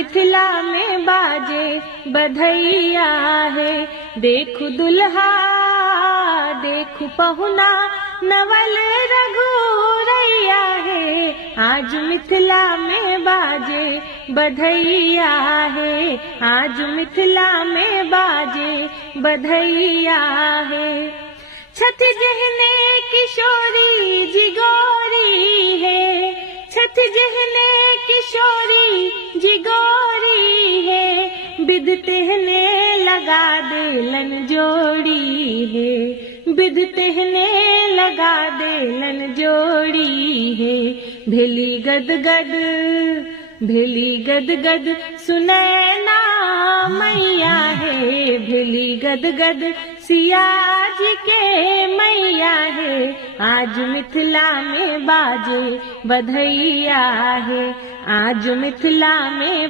मिथिला में बाजे बधैया है। देखु दुल्हा देखु पहुना नवल रघुरैया है। आज मिथिला में बाजे बधैया है। आज मिथिला में बाजे बधैया है। छठ जहने किशोरी जिगोरी है। छठ जहने किशोरी जिगोरी है। बिद तेहने लगा देलन जोड़ी है। बिद तेहने लगा देलन जोड़ी है। भेली गद गद भेली गद गद सुनैना मैया है। भेली गद गद सिया जी के मैया है। आज मिथिला में बाजे बधैया है। आज मिथिला में